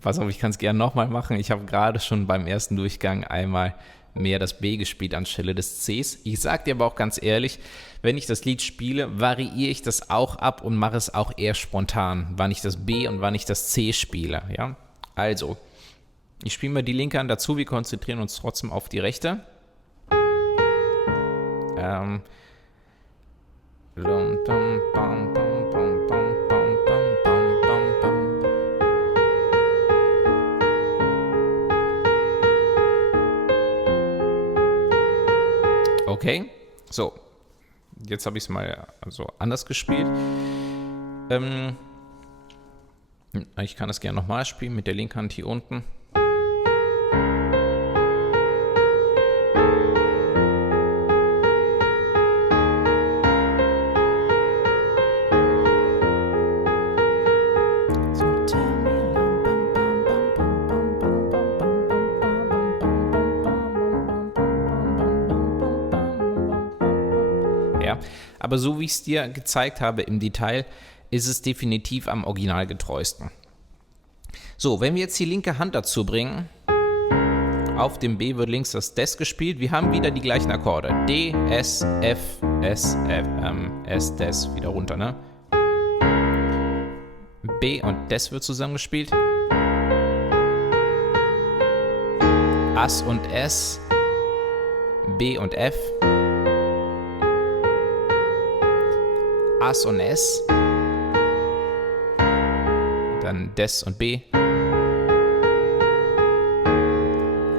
Pass auf, ich kann es gerne nochmal machen. Ich habe gerade schon beim ersten Durchgang einmal mehr das B gespielt anstelle des Cs. Ich sage dir aber auch ganz ehrlich, wenn ich das Lied spiele, variiere ich das auch ab und mache es auch eher spontan, wann ich das B und wann ich das C spiele. Ja? Also, ich spiele mir die linke Hand dazu, wir konzentrieren uns trotzdem auf die rechte. Okay, so, jetzt habe ich es mal anders gespielt. Ich kann es gerne nochmal spielen mit der linken Hand hier unten. Aber so wie ich es dir gezeigt habe im Detail, ist es definitiv am originalgetreuesten. So, wenn wir jetzt die linke Hand dazu bringen, auf dem B wird links das Des gespielt. Wir haben wieder die gleichen Akkorde. D, S, F, S, F, S, Des, wieder runter, ne? B und Des wird zusammengespielt. As und S, B und F. As und S, dann Des und B,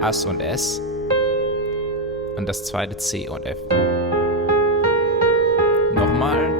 As und S und das zweite C und F. Nochmal.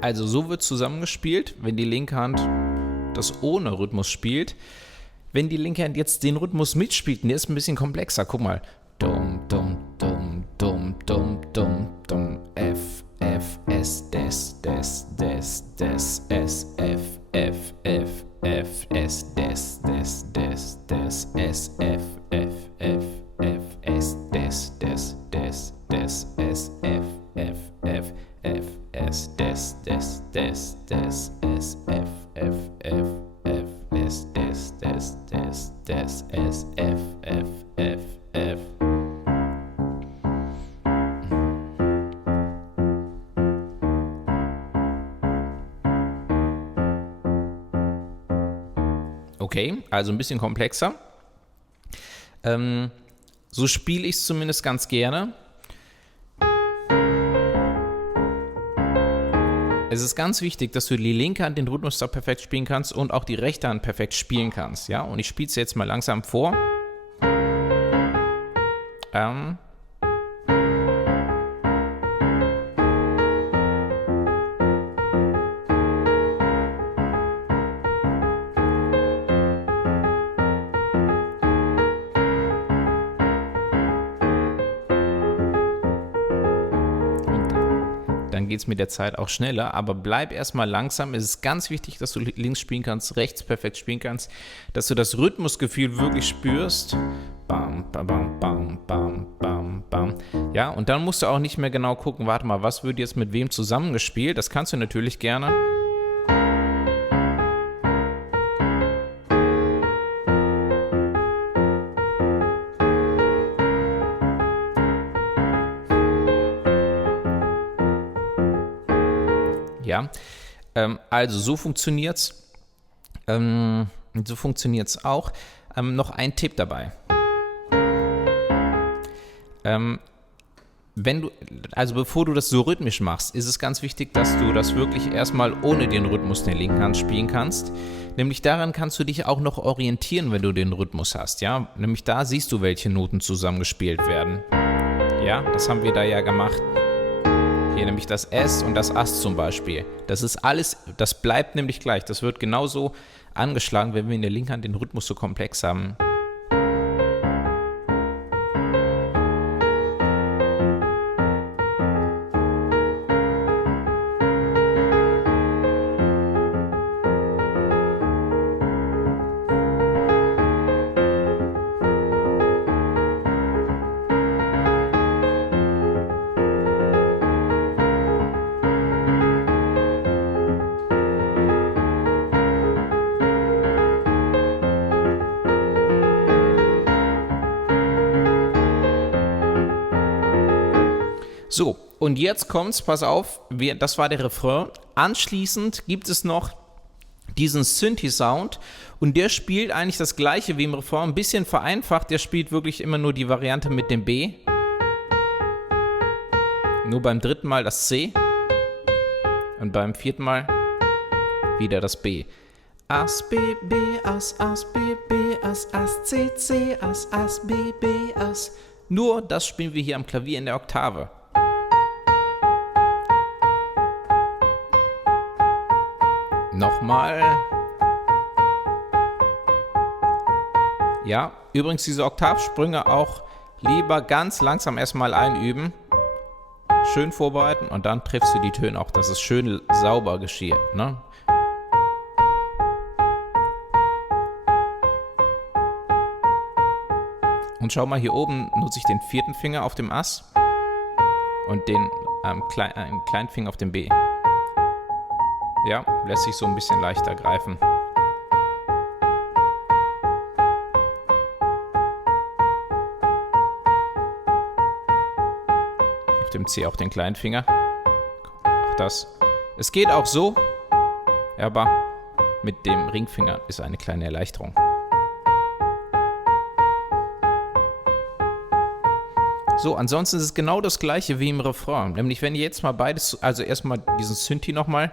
Also so wird zusammengespielt, wenn die linke Hand das ohne Rhythmus spielt. Wenn die linke Hand jetzt den Rhythmus mitspielt, der ist ein bisschen komplexer. Guck mal. Dum, dum, dum, dum, dum, dum, dum, F, F, S, Des, Des, Des, Des, S, F, F, F, F, S, Des, Des, Des, Des, S, F, F, F, F, S, Des, Des, Des, Des, S, F, F, F, F, S, Des, Des, Des, Des, S, F, F, F, F, S, Des, Des, Des, Des, S, F, F, F, F. Okay, also ein bisschen komplexer. So spiele ich es zumindest ganz gerne. Es ist ganz wichtig, dass du die linke Hand den Rhythmus da perfekt spielen kannst und auch die rechte Hand perfekt spielen kannst. Ja? Und ich spiele es jetzt mal langsam vor. Dann geht es mit der Zeit auch schneller, aber bleib erstmal langsam. Es ist ganz wichtig, dass du links spielen kannst, rechts perfekt spielen kannst, dass du das Rhythmusgefühl wirklich spürst. Bam, bam, bam, bam, bam, bam, bam. Ja, und dann musst du auch nicht mehr genau gucken, warte mal, was wird jetzt mit wem zusammengespielt? Das kannst du natürlich gerne. Ja, also so funktioniert's. So funktioniert's auch. Noch ein Tipp dabei. Bevor du das so rhythmisch machst, ist es ganz wichtig, dass du das wirklich erstmal ohne den Rhythmus der linken Hand spielen kannst. Nämlich daran kannst du dich auch noch orientieren, wenn du den Rhythmus hast. Ja, nämlich da siehst du, welche Noten zusammengespielt werden. Ja, das haben wir da ja gemacht. Hier nämlich das S und das Ass zum Beispiel. Das ist alles, das bleibt nämlich gleich. Das wird genauso angeschlagen, wenn wir in der linken Hand den Rhythmus so komplex haben. So, und jetzt kommt's, pass auf, das war der Refrain. Anschließend gibt es noch diesen Synthi-Sound und der spielt eigentlich das gleiche wie im Refrain, ein bisschen vereinfacht, der spielt wirklich immer nur die Variante mit dem B. Nur beim dritten Mal das C und beim vierten Mal wieder das B. As, B, B, As, B, B, As, C, C, As, B, B, As. Nur das spielen wir hier am Klavier in der Oktave. Nochmal. Ja, übrigens diese Oktavsprünge auch lieber ganz langsam erstmal einüben. Schön vorbereiten und dann triffst du die Töne auch, dass es schön sauber geschieht, ne? Und schau mal, hier oben nutze ich den vierten Finger auf dem Ass und den kleinen Finger auf dem B. Ja, lässt sich so ein bisschen leichter greifen. Auf dem C auch den kleinen Finger. Auch das. Es geht auch so, aber mit dem Ringfinger ist eine kleine Erleichterung. So, ansonsten ist es genau das gleiche wie im Refrain. Nämlich, wenn ihr jetzt mal beides, also erstmal diesen Synthi nochmal.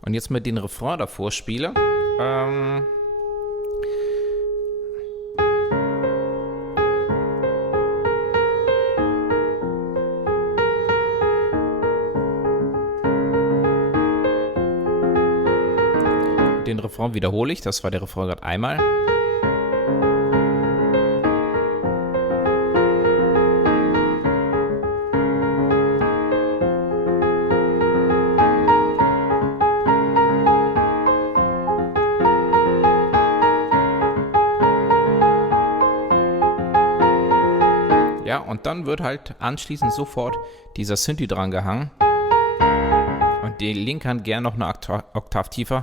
Und jetzt mit den Refrain davor spiele. Den Refrain wiederhole ich, das war der Refrain gerade einmal. Ja, und dann wird halt anschließend sofort dieser Synthi dran gehangen. Und die linke Hand gern noch eine Oktav tiefer.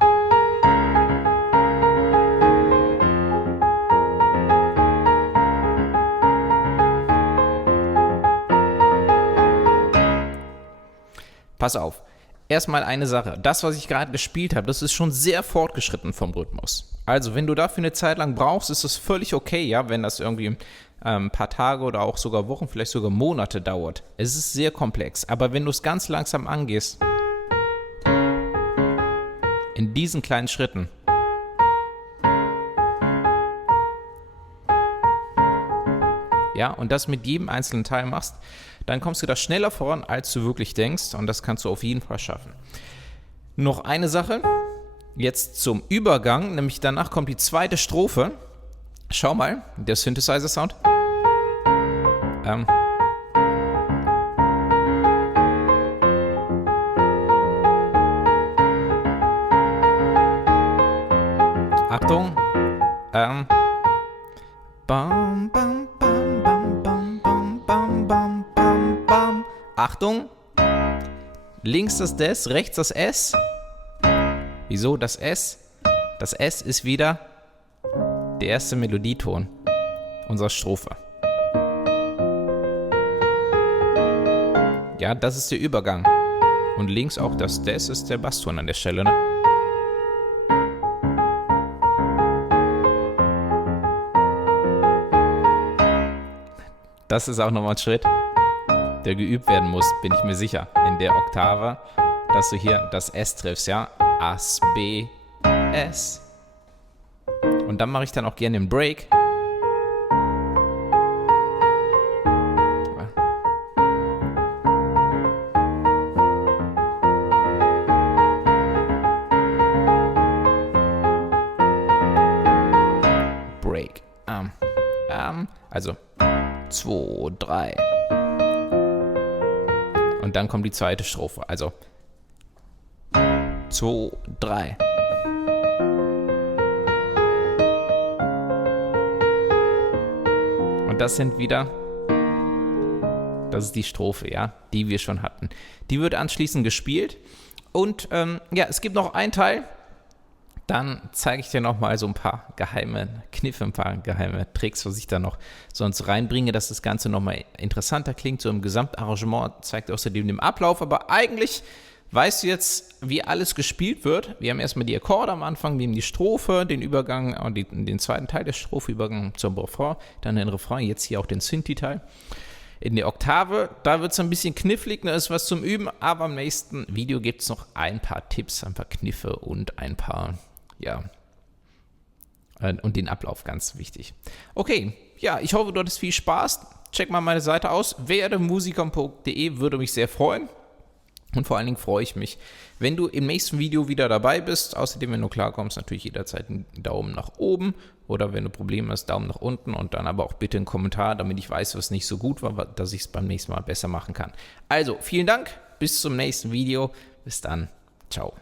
Pass auf, erstmal eine Sache. Das, was ich gerade gespielt habe, das ist schon sehr fortgeschritten vom Rhythmus. Also, wenn du dafür eine Zeit lang brauchst, ist das völlig okay, ja, wenn das irgendwie ein paar Tage oder auch sogar Wochen, vielleicht sogar Monate dauert. Es ist sehr komplex, aber wenn du es ganz langsam angehst, in diesen kleinen Schritten, ja, und das mit jedem einzelnen Teil machst, dann kommst du da schneller voran, als du wirklich denkst, und das kannst du auf jeden Fall schaffen. Noch eine Sache, jetzt zum Übergang, nämlich danach kommt die zweite Strophe. Schau mal, der Synthesizer-Sound. Achtung. Bam, bam, bam, bam, bam, bam, bam, bam, bam, bam. Achtung. Links das Des, rechts das S. Wieso das S? Das S ist wieder der erste Melodieton unserer Strophe. Ja, das ist der Übergang. Und links auch das Des ist der Basston an der Stelle, ne? Das ist auch nochmal ein Schritt, der geübt werden muss, bin ich mir sicher, in der Oktave, dass du hier das S triffst, ja? As, B, S. Und dann mache ich dann auch gerne den Break. Break. Also 2, 3. Und dann kommt die zweite Strophe. Also 2, 3. Und das sind wieder, das ist die Strophe, ja, die wir schon hatten. Die wird anschließend gespielt. Und ja, es gibt noch einen Teil. Dann zeige ich dir nochmal so ein paar geheime Kniffe, ein paar geheime Tricks, was ich da noch sonst reinbringe, dass das Ganze nochmal interessanter klingt. So im Gesamtarrangement zeigt außerdem den Ablauf. Aber eigentlich weißt du jetzt, wie alles gespielt wird. Wir haben erstmal die Akkorde am Anfang, wir haben die Strophe, den Übergang und den zweiten Teil der Strophe, Übergang zum Refrain, dann den Refrain, jetzt hier auch den Synthi-Teil. In der Oktave, da wird es ein bisschen knifflig, da ist was zum Üben, aber im nächsten Video gibt es noch ein paar Tipps, ein paar Kniffe und ein paar, ja, und den Ablauf, ganz wichtig. Okay, ja, ich hoffe, du hattest viel Spaß. Check mal meine Seite aus, werdemusiker.de, würde mich sehr freuen. Und vor allen Dingen freue ich mich, wenn du im nächsten Video wieder dabei bist. Außerdem, wenn du klarkommst, natürlich jederzeit einen Daumen nach oben. Oder wenn du Probleme hast, Daumen nach unten. Und dann aber auch bitte einen Kommentar, damit ich weiß, was nicht so gut war, dass ich es beim nächsten Mal besser machen kann. Also, vielen Dank. Bis zum nächsten Video. Bis dann. Ciao.